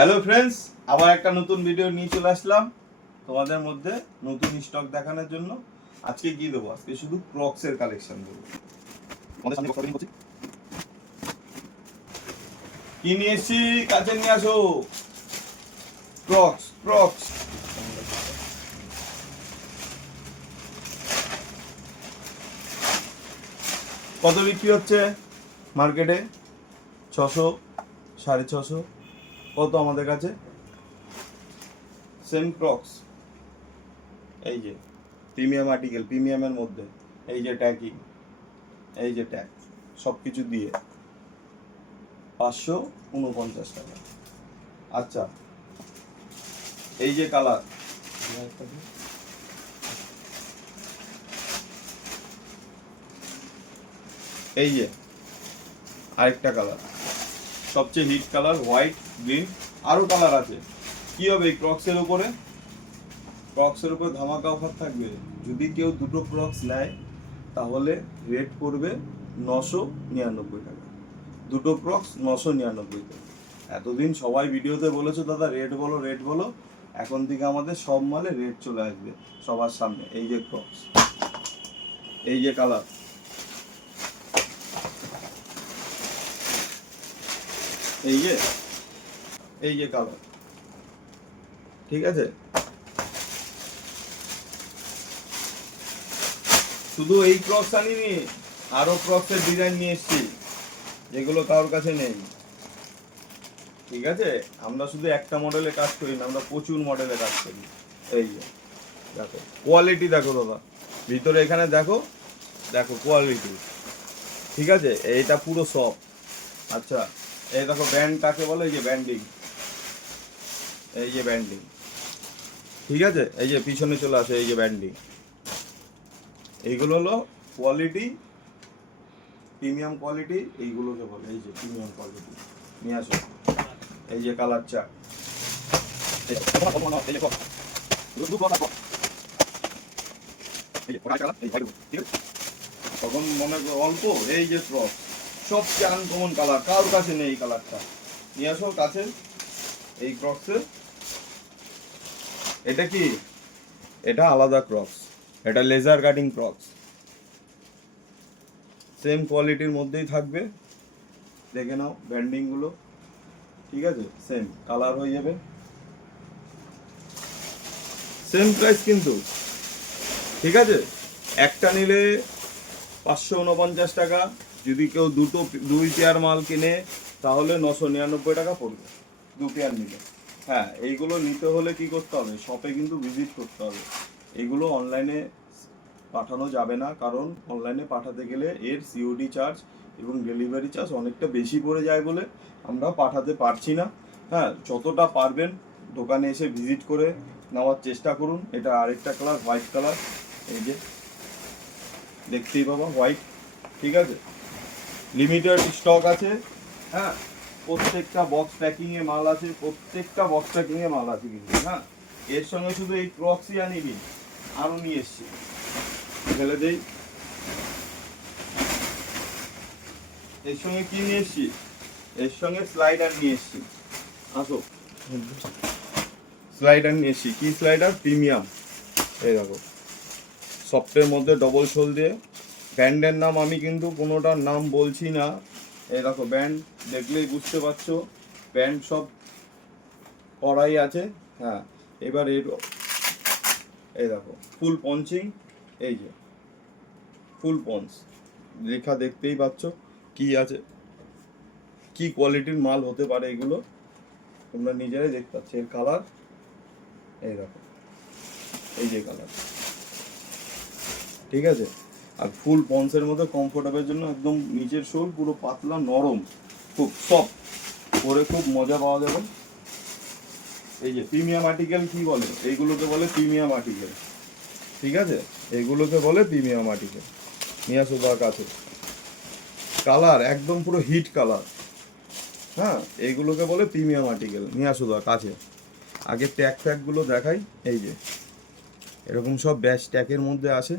Hello friends, আবার একটা নতুন ভিডিও নিয়ে চলে আসলাম তোমাদের মধ্যে নতুন স্টক দেখানোর জন্য। আজকে কি দেবো? আজকে শুধু ক্রক্সের কালেকশন দেবো। আমাদের সামনে বক্স করছি, কি নিয়ে এসেছি কাছে নিয়ে আসো। ক্রক্স ক্রক্স কত বিক্রি হচ্ছে মার্কেটে? 600, 650। কত আমাদের কাছে? সেম ক্রক্স, এই যে প্রিমিয়াম আর্টিকেল, প্রিমিয়ামের মধ্যে এই যে ট্যাগিং, এই যে ট্যাগ, সব কিছু দিয়ে 549 টাকা। আচ্ছা, এই যে কালার, এই যে আরেকটা কালার, সবচেয়ে হিট কালার হোয়াইট গ্রিন, আরো কালার আছে। কি হবে এই ক্রক্সের উপরে? ক্রক্সের উপরে ধামাকা অফার থাকবে। যদি কেউ দুটো ক্রক্স নেয় তাহলে রেট করবে 999 টাকা। দুটো ক্রক্স 999 টাকা। এতদিন সবাই ভিডিওতে বলেছো দাদা রেট বলো রেট বলো, এখন থেকে আমাদের সব মালে রেট চলে আসবে সবার সামনে। এই যে ক্রক্স, এই যে কালার, এই যে কালার, ঠিক আছে? শুধু এই ক্রক্স আনিনি, আরো ক্রক্সের ডিজাইন নিয়ে এসেছি যেগুলো কারোর কাছে নেই, ঠিক আছে? আমরা শুধু একটা মডেলে কাজ করি না, আমরা প্রচুর মডেলে কাজ করি। এই যে দেখো কোয়ালিটি, দেখো দাদা ভিতরে, এখানে দেখো, দেখো কোয়ালিটি, ঠিক আছে? এইটা পুরো সব। আচ্ছা, এই দেখো ব্যান্ড কাকে বলে, এই যে ব্যান্ডিং, এই যে ব্যান্ডিং, ঠিক আছে? এই যে পিছনে চলে আসে, এই যে ব্যান্ডিং, এইগুলো হলো কোয়ালিটি, প্রিমিয়াম কোয়ালিটি, এইগুলোকে বলে এই যে প্রিমিয়াম কোয়ালিটি। নিয়ে আসো, এই যে কালার চার্ট, তখন মনে করো অল্প, এই যে ক্রস, সবচেয়ে আনকমন কালার, কারোর কাছে নেই এই কালারটা। নিয়ে আসো কাছে এই ক্রক্সের। এটা কি? এটা আলাদা ক্রক্স, এটা লেজার কাটিং ক্রক্স, সেম কোয়ালিটির মধ্যেই থাকবে। দেখে নাও ব্যান্ডিং গুলো, ঠিক আছে? সেম কালার হয়ে যাবে, সেম প্রাইস কিন্তু, ঠিক আছে? একটা নিলে 549 টাকা, যদি কেউ দুই পেয়ার মাল কিনে তাহলে 999 টাকা পড়বে দু পেয়ার নিলে। হ্যাঁ, এইগুলো নিতে হলে কি করতে হবে? শপে কিন্তু ভিজিট করতে হবে। এগুলো অনলাইনে পাঠানো যাবে না, কারণ অনলাইনে পাঠাতে গেলে এর সিওডি চার্জ এবং ডেলিভারি চার্জ অনেকটা বেশি পড়ে যায় বলে আমরা পাঠাতে পারছি না। হ্যাঁ, যতটা পারবেন দোকানে এসে ভিজিট করে নেওয়ার চেষ্টা করুন। এটা আরেকটা কালার, হোয়াইট কালার, এই যে দেখতেই পাবো হোয়াইট, ঠিক আছে? লিমিটেড স্টক আছে। হ্যাঁ, প্রত্যেকটা বক্স প্যাকিং এ মাল আছে, প্রত্যেকটা বক্স প্যাকিং এ মাল আছে কিন্তু। হ্যাঁ, এর সঙ্গে শুধু এই ক্রক্সই আনিনি, আরো নিয়ে এসছি, ফেলে দেই। এর সঙ্গে কি নিয়ে এসছি? এর সঙ্গে স্লাইডার নিয়ে এসছি। আসো, স্লাইডার নিয়ে এসছি। কি স্লাইডার? প্রিমিয়াম। এই দেখো, সফটের মধ্যে ডবল শোল দিয়ে। ব্যান্ডের নাম আমি কিন্তু কোনোটার নাম বলছি না। এই দেখো ব্যান্ড দেখলেই বুঝতে পারছো, ব্যান্ড সব করাই আছে। হ্যাঁ, এবার এই দেখো ফুল পঞ্চিং, এই যে ফুল পঞ্চ লেখা, দেখতেই পাচ্ছ কি আছে, কি কোয়ালিটির মাল হতে পারে এগুলো তোমরা নিজেরাই দেখতে পাচ্ছ। এর কালার এই দেখো, এই যে কালার, ঠিক আছে? আর ফুল পন্সের মধ্যে কমফোর্টেবলের জন্য একদম নিচের শোল পুরো পাতলা নরম, খুব সফট, পরে খুব মজা পাওয়া যাবে। এই যে প্রিমিয়াম আর্টিকেল কি বলে? এইগুলোকে বলে প্রিমিয়াম আর্টিকেল, ঠিক আছে? এগুলোকে বলে প্রিমিয়াম আর্টিকেল। নিয়ে আসো তার কাছে, কালার একদম পুরো হিট কালার। হ্যাঁ, এইগুলোকে বলে প্রিমিয়াম আর্টিকেল। নিয়ে আসো তার কাছে। আগে ট্যাগ ফ্যাগগুলো দেখাই, এই যে এরকম সব ব্যাচ ট্যাগের মধ্যে আসে।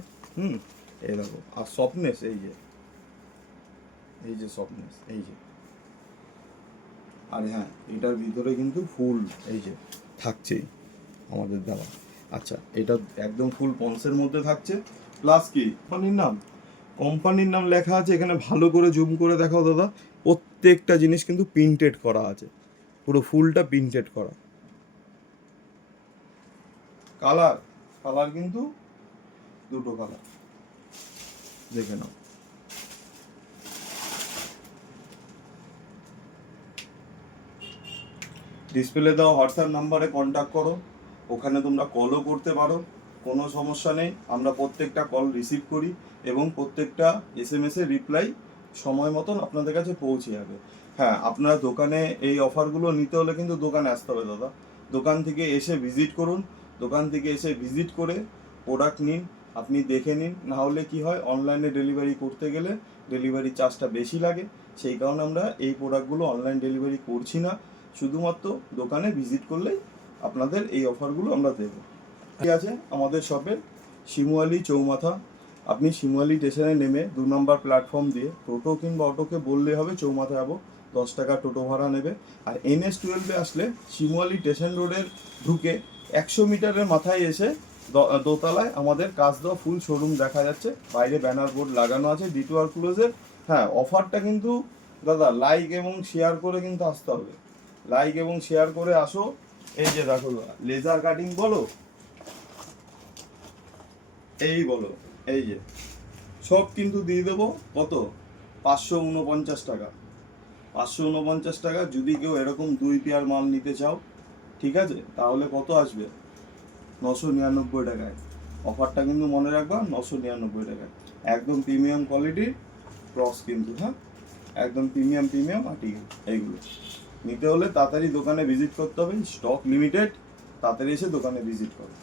এই দেখো, আর সফটনেস, এই যে সফটনেস, এই যে আর হ্যাঁ, এটার ভিতরে কিন্তু ফুল এই যে থাকছেই আমাদের দ্বারা। আচ্ছা, এটা একদম ফুল পন্সের মধ্যে থাকছে, প্লাস কি কোম্পানির নাম লেখা আছে এখানে, ভালো করে জুম করে দেখাও দাদা। প্রত্যেকটা জিনিস কিন্তু প্রিন্টেড করা আছে, পুরো ফুলটা প্রিন্টেড করা। কালার কালার কিন্তু দুটো কালার, দেখে নাও। ডিসপ্লে দেওয়া হোয়াটসঅ্যাপ নাম্বারে কন্ট্যাক্ট করো, ওখানে তোমরা কলও করতে পারো, কোনো সমস্যা নেই। আমরা প্রত্যেকটা কল রিসিভ করি এবং প্রত্যেকটা SMS এর রিপ্লাই সময় মতন আপনাদের কাছে পৌঁছে যাবে। হ্যাঁ, আপনারা দোকানে এই অফারগুলো নিতে হলে কিন্তু দোকানে আসতে হবে দাদা। দোকান থেকে এসে ভিজিট করুন, দোকান থেকে এসে ভিজিট করে প্রোডাক্ট নিন, আপনি দেখে নিন। না হলে কি হয়, অনলাইনে ডেলিভারি করতে গেলে ডেলিভারি চার্জটা বেশি লাগে, সেই কারণে আমরা এই প্রোডাক্টগুলো অনলাইন ডেলিভারি করছি না। শুধুমাত্র দোকানে ভিজিট করলেই আপনাদের এই অফারগুলো আমরা দেবো। ঠিক আছে, আমাদের শপে শিমুয়ালি চৌমাথা। আপনি শিমুয়ালি স্টেশনে নেমে 2 নম্বর প্ল্যাটফর্ম দিয়ে টোটো কিংবা অটোকে বললে হবে চৌমাথা যাবো, 10 টাকা টোটো ভাড়া নেবে। আর NS-12 আসলে শিমুয়ালি স্টেশন রোডের ঢুকে 100 মিটারের মাথায় এসে দোতলায় আমাদের কাজ দেওয়া ফুল শোরুম দেখা যাচ্ছে, বাইরে ব্যানার বোর্ড লাগানো আছে D2 আর ক্লোজের। হ্যাঁ, অফারটা কিন্তু দাদা লাইক এবং শেয়ার করে কিন্তু আসতে হবে, লাইক এবং শেয়ার করে আসো। এই যে দেখো দাদা, লেজার কাটিং বলো, এই বলো, এই যে সব কিন্তু দিয়ে দেবো কত, 549 টাকা। 549 টাকা। যদি কেউ এরকম 2 পেয়ার মাল নিতে চাও, ঠিক আছে, তাহলে কত আসবে, 999 টাকায়। অফারটা কিন্তু মনে রাখবা, 999 টাকায়। একদম প্রিমিয়াম কোয়ালিটির ক্রস কিন্তু, হ্যাঁ, একদম প্রিমিয়াম আর্টিকেল। এইগুলো নিতে হলে তাড়াতাড়ি দোকানে ভিজিট করতে হবে, স্টক লিমিটেড, তাড়াতাড়ি এসে দোকানে ভিজিট করো।